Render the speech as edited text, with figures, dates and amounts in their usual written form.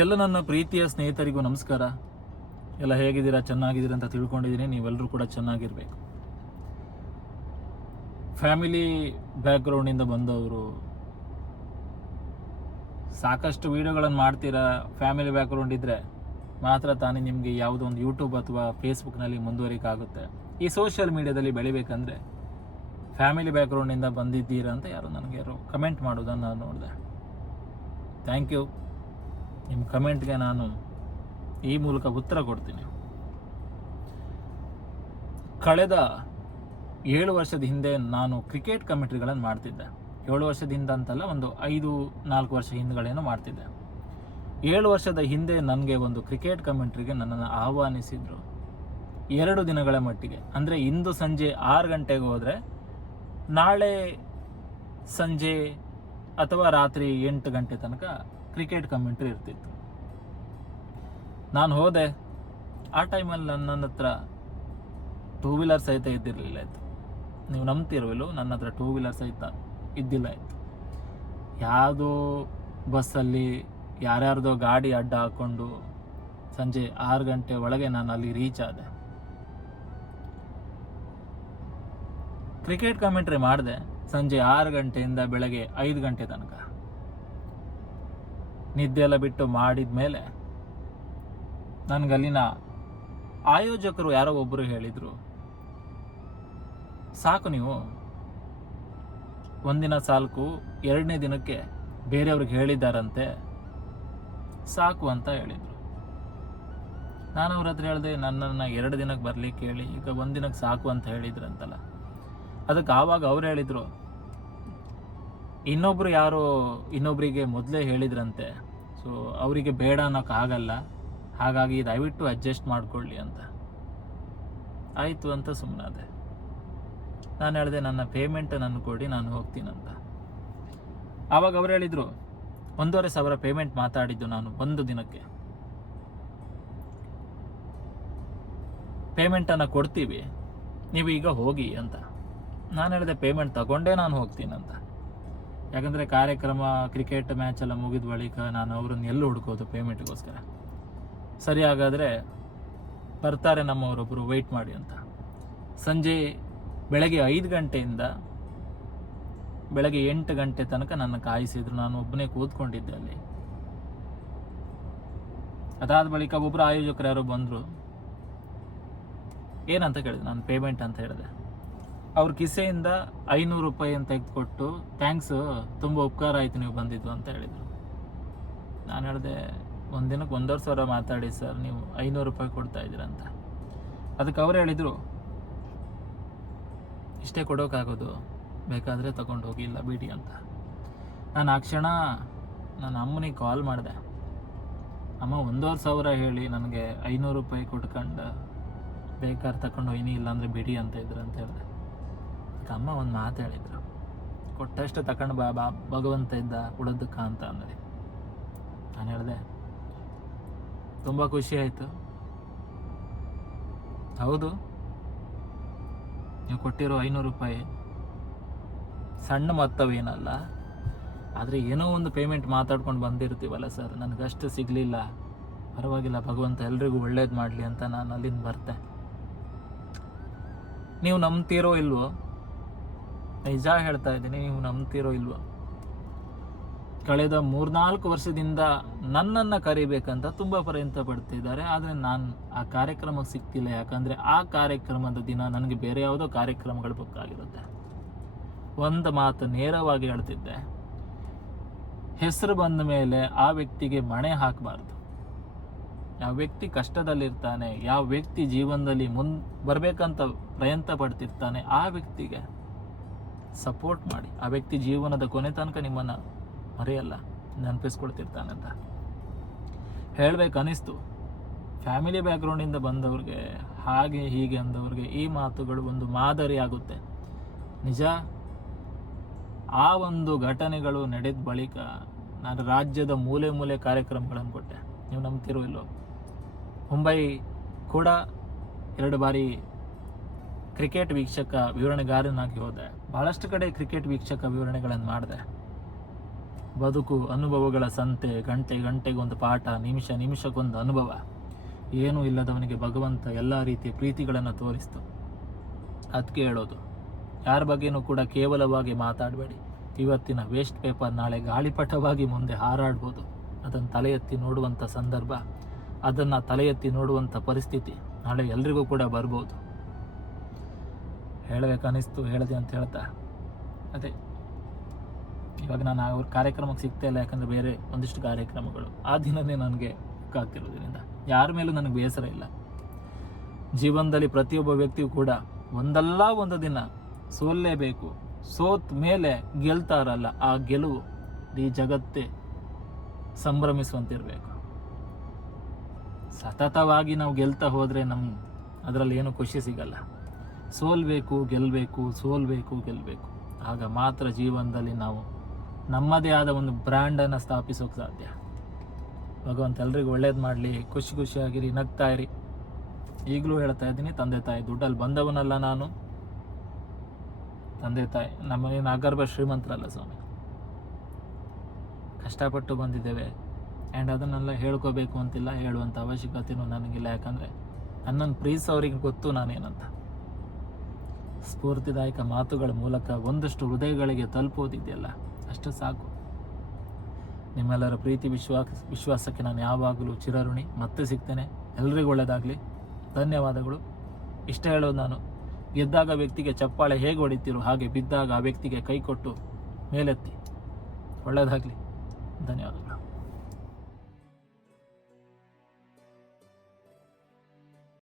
ಎಲ್ಲ ನನ್ನ ಪ್ರೀತಿಯ ಸ್ನೇಹಿತರಿಗೂ ನಮಸ್ಕಾರ. ಎಲ್ಲ ಹೇಗಿದ್ದೀರಾ? ಚೆನ್ನಾಗಿದ್ದೀರಾ ಅಂತ ತಿಳ್ಕೊಂಡಿದ್ದೀನಿ. ನೀವೆಲ್ಲರೂ ಕೂಡ ಚೆನ್ನಾಗಿರಬೇಕು. ಫ್ಯಾಮಿಲಿ ಬ್ಯಾಕ್ಗ್ರೌಂಡಿಂದ ಬಂದವರು ಸಾಕಷ್ಟು ವಿಡಿಯೋಗಳನ್ನು ಮಾಡ್ತೀರಾ. ಫ್ಯಾಮಿಲಿ ಬ್ಯಾಕ್ಗ್ರೌಂಡ್ ಇದ್ದರೆ ಮಾತ್ರ ತಾನೇ ನಿಮಗೆ ಯಾವುದೋ ಒಂದು ಯೂಟ್ಯೂಬ್ ಅಥವಾ ಫೇಸ್ಬುಕ್ನಲ್ಲಿ ಮುಂದುವರಿಕಾಗುತ್ತೆ. ಈ ಸೋಷಿಯಲ್ ಮೀಡಿಯಾದಲ್ಲಿ ಬೆಳಿಬೇಕಂದ್ರೆ ಫ್ಯಾಮಿಲಿ ಬ್ಯಾಕ್ಗ್ರೌಂಡಿಂದ ಬಂದಿದ್ದೀರಾ ಅಂತ ಯಾರು ಕಮೆಂಟ್ ಮಾಡೋದನ್ನು ನಾನು ನೋಡಿದೆ. Thank you. ನಿಮ್ಮ ಕಮೆಂಟ್ಗೆ ನಾನು ಈ ಮೂಲಕ ಉತ್ತರ ಕೊಡ್ತೀನಿ. ಕಳೆದ 7 ವರ್ಷದ ಹಿಂದೆ ನಾನು ಕ್ರಿಕೆಟ್ ಕಮೆಂಟ್ರಿಗಳನ್ನು ಮಾಡ್ತಿದ್ದೆ. 7 ವರ್ಷದಿಂದ ಅಂತಲ್ಲ, ಒಂದು 5-4 ವರ್ಷ ಹಿಂದ್ಗಳೇನೋ ಮಾಡ್ತಿದ್ದೆ. 7 ವರ್ಷದ ಹಿಂದೆ ನನಗೆ ಒಂದು ಕ್ರಿಕೆಟ್ ಕಮೆಂಟ್ರಿಗೆ ನನ್ನನ್ನು ಆಹ್ವಾನಿಸಿದ್ರು 2 ದಿನಗಳ ಮಟ್ಟಿಗೆ. ಅಂದರೆ ಇಂದು ಸಂಜೆ 6 ಗಂಟೆಗೆ ಹೋದರೆ ನಾಳೆ ಸಂಜೆ ಅಥವಾ ರಾತ್ರಿ 8 ಗಂಟೆ ತನಕ ಕ್ರಿಕೆಟ್ ಕಮೆಂಟ್ರಿ ಇರ್ತಿತ್ತು. ನಾನು ಹೋದೆ. ಆ ಟೈಮಲ್ಲಿ ನನ್ನ ಹತ್ರ 2 ವೀಲರ್ ಸಹಿತ ಇದ್ದಿರಲಿಲ್ಲ. ಆಯಿತು, ನೀವು ನಂಬ್ತಿರುವಿಲ್ಲೋ, ನನ್ನ ಹತ್ರ 2 ವೀಲರ್ ಸಹಿತ ಇದ್ದಿಲ್ಲ. ಆಯಿತು, ಯಾವುದೋ ಬಸ್ಸಲ್ಲಿ ಯಾರ್ಯಾರ್ದೋ ಗಾಡಿ ಅಡ್ಡ ಹಾಕ್ಕೊಂಡು ಸಂಜೆ 6 ಗಂಟೆ ಒಳಗೆ ನಾನು ಅಲ್ಲಿ ರೀಚ್ ಆದೆ. ಕ್ರಿಕೆಟ್ ಕಮೆಂಟ್ರಿ ಮಾಡಿದೆ ಸಂಜೆ 6 ಗಂಟೆಯಿಂದ ಬೆಳಗ್ಗೆ 5 ಗಂಟೆ ತನಕ. ನಿದ್ದೆ ಎಲ್ಲ ಬಿಟ್ಟು ಮಾಡಿದ ಮೇಲೆ ನನಗಲ್ಲಿನ ಆಯೋಜಕರು ಯಾರೋ ಒಬ್ಬರು ಹೇಳಿದರು, ಸಾಕು ನೀವು ಒಂದಿನ ಸಾಕು, 2ನೇ ದಿನಕ್ಕೆ ಬೇರೆಯವ್ರಿಗೆ ಹೇಳಿದ್ದಾರಂತೆ, ಸಾಕು ಅಂತ ಹೇಳಿದರು. ನಾನು ಅವ್ರ ಹತ್ರ ಹೇಳಿದೆ, ನನ್ನನ್ನು 2 ದಿನಕ್ಕೆ ಬರಲಿಕ್ಕೆ ಹೇಳಿ, ಈಗ 1 ದಿನಕ್ಕೆ ಸಾಕು ಅಂತ ಹೇಳಿದ್ರಂತಲ್ಲ. ಅದಕ್ಕೆ ಆವಾಗ ಅವ್ರು ಹೇಳಿದರು, ಇನ್ನೊಬ್ರು ಯಾರೋ ಇನ್ನೊಬ್ಬರಿಗೆ ಮೊದಲೇ ಹೇಳಿದ್ರಂತೆ, ಸೊ ಅವರಿಗೆ ಬೇಡ ಅನ್ನೋಕ್ಕಾಗಲ್ಲ, ಹಾಗಾಗಿ ದಯವಿಟ್ಟು ಅಡ್ಜಸ್ಟ್ ಮಾಡಿಕೊಳ್ಳಿ ಅಂತ. ಆಯಿತು ಅಂತ ಸುಮ್ಮನಾದೆ. ನಾನು ಹೇಳಿದೆ, ನನ್ನ ಪೇಮೆಂಟ್ ನನ್ನ ಕೊಡಿ, ನಾನು ಹೋಗ್ತೀನಂತ. ಆವಾಗ ಅವ್ರು ಹೇಳಿದರು, 1,500 ಪೇಮೆಂಟ್ ಮಾತಾಡಿದ್ದು ನಾನು 1 ದಿನಕ್ಕೆ, ಪೇಮೆಂಟನ್ನು ಕೊಡ್ತೀವಿ, ನೀವು ಈಗ ಹೋಗಿ ಅಂತ. ನಾನು ಹೇಳಿದೆ, ಪೇಮೆಂಟ್ ತಗೊಂಡೇ ನಾನು ಹೋಗ್ತೀನಂತ. ಯಾಕಂದರೆ ಕಾರ್ಯಕ್ರಮ ಕ್ರಿಕೆಟ್ ಮ್ಯಾಚ್ ಎಲ್ಲ ಮುಗಿದ ಬಳಿಕ ನಾನು ಅವ್ರನ್ನ ಎಲ್ಲೂ ಹುಡ್ಕೋದು ಪೇಮೆಂಟ್ಗೋಸ್ಕರ. ಸರಿ, ಹಾಗಾದರೆ ಬರ್ತಾರೆ ನಮ್ಮವರೊಬ್ಬರು, ವೆಯ್ಟ್ ಮಾಡಿ ಅಂತ. ಸಂಜೆ ಬೆಳಗ್ಗೆ 5 ಗಂಟೆಯಿಂದ ಬೆಳಗ್ಗೆ 8 ಗಂಟೆ ತನಕ ನನ್ನ ಕಾಯಿಸಿದ್ರು. ನಾನು ಒಬ್ಬನೇ ಕೂತ್ಕೊಂಡಿದ್ದೆ ಅಲ್ಲಿ. ಅದಾದ ಬಳಿಕ ಒಬ್ಬರು ಆಯೋಜಕರು ಯಾರೋ ಬಂದರು. ಏನಂತ ಕೇಳಿದೆ, ನಾನು ಪೇಮೆಂಟ್ ಅಂತ ಹೇಳಿದೆ. ಅವ್ರ ಕಿಸೆಯಿಂದ 500 ರೂಪಾಯಿ ಅಂತ ತೆಗೆದುಕೊಟ್ಟು, ಥ್ಯಾಂಕ್ಸ್, ತುಂಬ ಉಪಕಾರ ಆಯಿತು ನೀವು ಬಂದಿದ್ದು ಅಂತ ಹೇಳಿದರು. ನಾನು ಹೇಳಿದೆ, 1 ದಿನಕ್ಕೆ 1,500 ಮಾತಾಡಿ ಸರ್, ನೀವು 500 ರೂಪಾಯಿ ಕೊಡ್ತಾ ಇದ್ದೀರಂತ. ಅದಕ್ಕೆ ಅವ್ರು ಹೇಳಿದರು, ಇಷ್ಟೇ ಕೊಡೋಕ್ಕಾಗೋದು, ಬೇಕಾದರೆ ತಗೊಂಡು ಹೋಗಿ, ಇಲ್ಲ ಬಿಡಿ ಅಂತ. ನಾನು ಆ ಕ್ಷಣ ನನ್ನ ಅಮ್ಮನಿಗೆ ಕಾಲ್ ಮಾಡಿದೆ. ಅಮ್ಮ, 1,500 ಹೇಳಿ ನನಗೆ 500 ರೂಪಾಯಿ ಕೊಟ್ಕೊಂಡು ಬೇಕಾದ್ರೆ ತಗೊಂಡು ಹೋಯ್ನಿ, ಇಲ್ಲಾಂದರೆ ಬಿಡಿ ಅಂತ ಇದ್ರು ಅಂತ ಹೇಳಿದೆ. ಅದಕ್ಕೆ ಅಮ್ಮ ಒಂದು ಮಾತು ಹೇಳಿದರು, ಕೊಟ್ಟಷ್ಟು ತಗೊಂಡು ಬಾ ಭಗವಂತ ಇದ್ದ ಉಳದಕ್ಕ ಅಂತ ಅಂದರೆ. ನಾನು ಹೇಳಿದೆ, ತುಂಬ ಖುಷಿ ಆಯಿತು. ಹೌದು, ನೀವು ಕೊಟ್ಟಿರೋ 500 ರೂಪಾಯಿ ಸಣ್ಣ ಮೊತ್ತವೇನಲ್ಲ, ಆದರೆ ಏನೋ ಒಂದು ಪೇಮೆಂಟ್ ಮಾತಾಡ್ಕೊಂಡು ಬಂದಿರ್ತೀವಲ್ಲ ಸರ್, ನನಗಷ್ಟು ಸಿಗಲಿಲ್ಲ, ಪರವಾಗಿಲ್ಲ, ಭಗವಂತ ಎಲ್ರಿಗೂ ಒಳ್ಳೇದು ಮಾಡಲಿ ಅಂತ ನಾನು ಅಲ್ಲಿಂದ ಬರ್ತೆ. ನೀವು ನಂಬ್ತೀರೋ ಇಲ್ವೋ, ನಿಜ ಹೇಳ್ತಾ ಇದ್ದೀನಿ, ನೀವು ನಂಬ್ತೀರೋ ಇಲ್ವೋ, ಕಳೆದ 3-4 ವರ್ಷದಿಂದ ನನ್ನನ್ನು ಕರಿಬೇಕಂತ ತುಂಬ ಪ್ರಯತ್ನ ಪಡ್ತಿದ್ದಾರೆ. ಆದರೆ ನಾನು ಆ ಕಾರ್ಯಕ್ರಮಕ್ಕೆ ಸಿಗ್ತಿಲ್ಲ. ಯಾಕಂದರೆ ಆ ಕಾರ್ಯಕ್ರಮದ ದಿನ ನನಗೆ ಬೇರೆ ಯಾವುದೋ ಕಾರ್ಯಕ್ರಮಗಳು ಬುಕ್ ಆಗಿರುತ್ತೆ. ಒಂದು ಮಾತು ನೇರವಾಗಿ ಹೇಳ್ತಿದ್ದೆ, ಹೆಸರು ಬಂದ ಮೇಲೆ ಆ ವ್ಯಕ್ತಿಗೆ ಮಣೆ ಹಾಕಬಾರ್ದು. ಯಾವ ವ್ಯಕ್ತಿ ಕಷ್ಟದಲ್ಲಿರ್ತಾನೆ, ಯಾವ ವ್ಯಕ್ತಿ ಜೀವನದಲ್ಲಿ ಬರಬೇಕಂತ ಪ್ರಯತ್ನ ಪಡ್ತಿರ್ತಾನೆ, ಆ ವ್ಯಕ್ತಿಗೆ ಸಪೋರ್ಟ್ ಮಾಡಿ. ಆ ವ್ಯಕ್ತಿ ಜೀವನದ ಕೊನೆ ತನಕ ನಿಮ್ಮನ್ನು ಮರೆಯಲ್ಲ, ನೆನಪಿಸ್ಕೊಳ್ತಿರ್ತಾನಂತ ಹೇಳಬೇಕನ್ನಿಸ್ತು. ಫ್ಯಾಮಿಲಿ ಬ್ಯಾಕ್ಗ್ರೌಂಡಿಂದ ಬಂದವ್ರಿಗೆ, ಹಾಗೆ ಹೀಗೆ ಅಂದವ್ರಿಗೆ ಈ ಮಾತುಗಳು ಒಂದು ಮಾದರಿ ಆಗುತ್ತೆ. ನಿಜ, ಆ ಒಂದು ಘಟನೆಗಳು ನಡೆದ ಬಳಿಕ ನಾನು ರಾಜ್ಯದ ಮೂಲೆ ಮೂಲೆ ಕಾರ್ಯಕ್ರಮಗಳನ್ನು ಕೊಟ್ಟೆ. ನೀವು ನಂಬ್ತಿರೋ ಇಲ್ಲೋ, ಮುಂಬೈ ಕೂಡ 2 ಬಾರಿ ಕ್ರಿಕೆಟ್ ವೀಕ್ಷಕ ವಿವರಣೆಗಾರನಾಗಿ ಹೋದೆ. ಭಾಳಷ್ಟು ಕಡೆ ಕ್ರಿಕೆಟ್ ವೀಕ್ಷಕ ವಿವರಣೆಗಳನ್ನು ಮಾಡಿದೆ. ಬದುಕು ಅನುಭವಗಳ ಸಂತೆ, ಗಂಟೆ ಗಂಟೆಗೊಂದು ಪಾಠ, ನಿಮಿಷ ನಿಮಿಷಕ್ಕೊಂದು ಅನುಭವ. ಏನೂ ಇಲ್ಲದವನಿಗೆ ಭಗವಂತ ಎಲ್ಲ ರೀತಿಯ ಪ್ರೀತಿಗಳನ್ನು ತೋರಿಸ್ತು. ಅದಕ್ಕೆ ಹೇಳೋದು, ಯಾರ ಬಗ್ಗೆನೂ ಕೂಡ ಕೇವಲವಾಗಿ ಮಾತಾಡಬೇಡಿ. ಇವತ್ತಿನ ವೇಸ್ಟ್ ಪೇಪರ್ ನಾಳೆ ಗಾಳಿಪಟವಾಗಿ ಮುಂದೆ ಹಾರಾಡ್ಬೋದು. ಅದನ್ನು ತಲೆ ಎತ್ತಿ ನೋಡುವಂಥ ಸಂದರ್ಭ, ಅದನ್ನು ತಲೆ ಎತ್ತಿ ನೋಡುವಂಥ ಪರಿಸ್ಥಿತಿ ನಾಳೆ ಎಲ್ರಿಗೂ ಕೂಡ ಬರ್ಬೋದು. ಹೇಳಬೇಕನ್ನಿಸ್ತು, ಹೇಳಿದೆ ಅಂತ ಹೇಳ್ತಾ ಅದೇ ಇವಾಗ ನಾನು ಅವ್ರ ಕಾರ್ಯಕ್ರಮಕ್ಕೆ ಸಿಗ್ತಾ ಇಲ್ಲ, ಯಾಕಂದರೆ ಬೇರೆ ಒಂದಿಷ್ಟು ಕಾರ್ಯಕ್ರಮಗಳು ಆ ದಿನವೇ ನನಗೆ ಆಗ್ತಿರೋದ್ರಿಂದ ಯಾರ ಮೇಲೂ ನನಗೆ ಬೇಸರ ಇಲ್ಲ. ಜೀವನದಲ್ಲಿ ಪ್ರತಿಯೊಬ್ಬ ವ್ಯಕ್ತಿಯೂ ಕೂಡ ಒಂದಲ್ಲ ಒಂದು ದಿನ ಸೋಲ್ಲೇಬೇಕು. ಸೋತ್ ಮೇಲೆ ಗೆಲ್ತಾರಲ್ಲ, ಆ ಗೆಲುವು ಈ ಜಗತ್ತೇ ಸಂಭ್ರಮಿಸುವಂತಿರಬೇಕು. ಸತತವಾಗಿ ನಾವು ಗೆಲ್ತಾ ಹೋದರೆ ಅದರಲ್ಲಿ ಏನೂ ಖುಷಿ ಸಿಗಲ್ಲ. ಸೋಲ್ಬೇಕು, ಗೆಲ್ಲಬೇಕು, ಸೋಲ್ಬೇಕು, ಗೆಲ್ಲಬೇಕು. ಆಗ ಮಾತ್ರ ಜೀವನದಲ್ಲಿ ನಾವು ನಮ್ಮದೇ ಆದ ಒಂದು ಬ್ರ್ಯಾಂಡನ್ನು ಸ್ಥಾಪಿಸೋಕೆ ಸಾಧ್ಯ. ಭಗವಂತ ಎಲ್ರಿಗೂ ಒಳ್ಳೇದು ಮಾಡಲಿ. ಖುಷಿ ಖುಷಿಯಾಗಿರಿ, ನಗ್ತಾ ಇರಿ. ಈಗಲೂ ಹೇಳ್ತಾ ಇದ್ದೀನಿ, ತಂದೆ ತಾಯಿ ದುಡ್ಡಲ್ಲಿ ಬಂದವನಲ್ಲ ನಾನು. ತಂದೆ ತಾಯಿ ನಮ್ಮನೇನು ಅಗರ್ಭ ಶ್ರೀಮಂತರಲ್ಲ ಸ್ವಾಮಿ, ಕಷ್ಟಪಟ್ಟು ಬಂದಿದ್ದೇವೆ. ಆ್ಯಂಡ್ ಅದನ್ನೆಲ್ಲ ಹೇಳ್ಕೋಬೇಕು ಅಂತಿಲ್ಲ, ಹೇಳುವಂಥ ಅವಶ್ಯಕತೆಯೂ ನನಗಿಲ್ಲ. ಯಾಕಂದರೆ ನನ್ನನ್ನು ಪ್ರೀತಿಸೋರಿಗೆ ಗೊತ್ತು ನಾನೇನಂತ. ಸ್ಫೂರ್ತಿದಾಯಕ ಮಾತುಗಳ ಮೂಲಕ ಒಂದಷ್ಟು ಹೃದಯಗಳಿಗೆ ತಲುಪೋದಿದೆಯಲ್ಲ, ಅಷ್ಟು ಸಾಕು. ನಿಮ್ಮೆಲ್ಲರ ಪ್ರೀತಿ ವಿಶ್ವಾಸಕ್ಕೆ ನಾನು ಯಾವಾಗಲೂ ಚಿರಋಣಿ. ಮತ್ತೆ ಸಿಗ್ತೇನೆ. ಎಲ್ರಿಗೂ ಒಳ್ಳೆಯದಾಗಲಿ. ಧನ್ಯವಾದಗಳು. ಇಷ್ಟ ಹೇಳೋದು ನಾನು, ಗೆದ್ದಾಗ ವ್ಯಕ್ತಿಗೆ ಚಪ್ಪಾಳೆ ಹೇಗೆ ಹೊಡಿತೀರೋ ಹಾಗೆ ಬಿದ್ದಾಗ ಆ ವ್ಯಕ್ತಿಗೆ ಕೈ ಕೊಟ್ಟು ಮೇಲೆತ್ತಿ. ಒಳ್ಳೆಯದಾಗಲಿ. ಧನ್ಯವಾದಗಳು.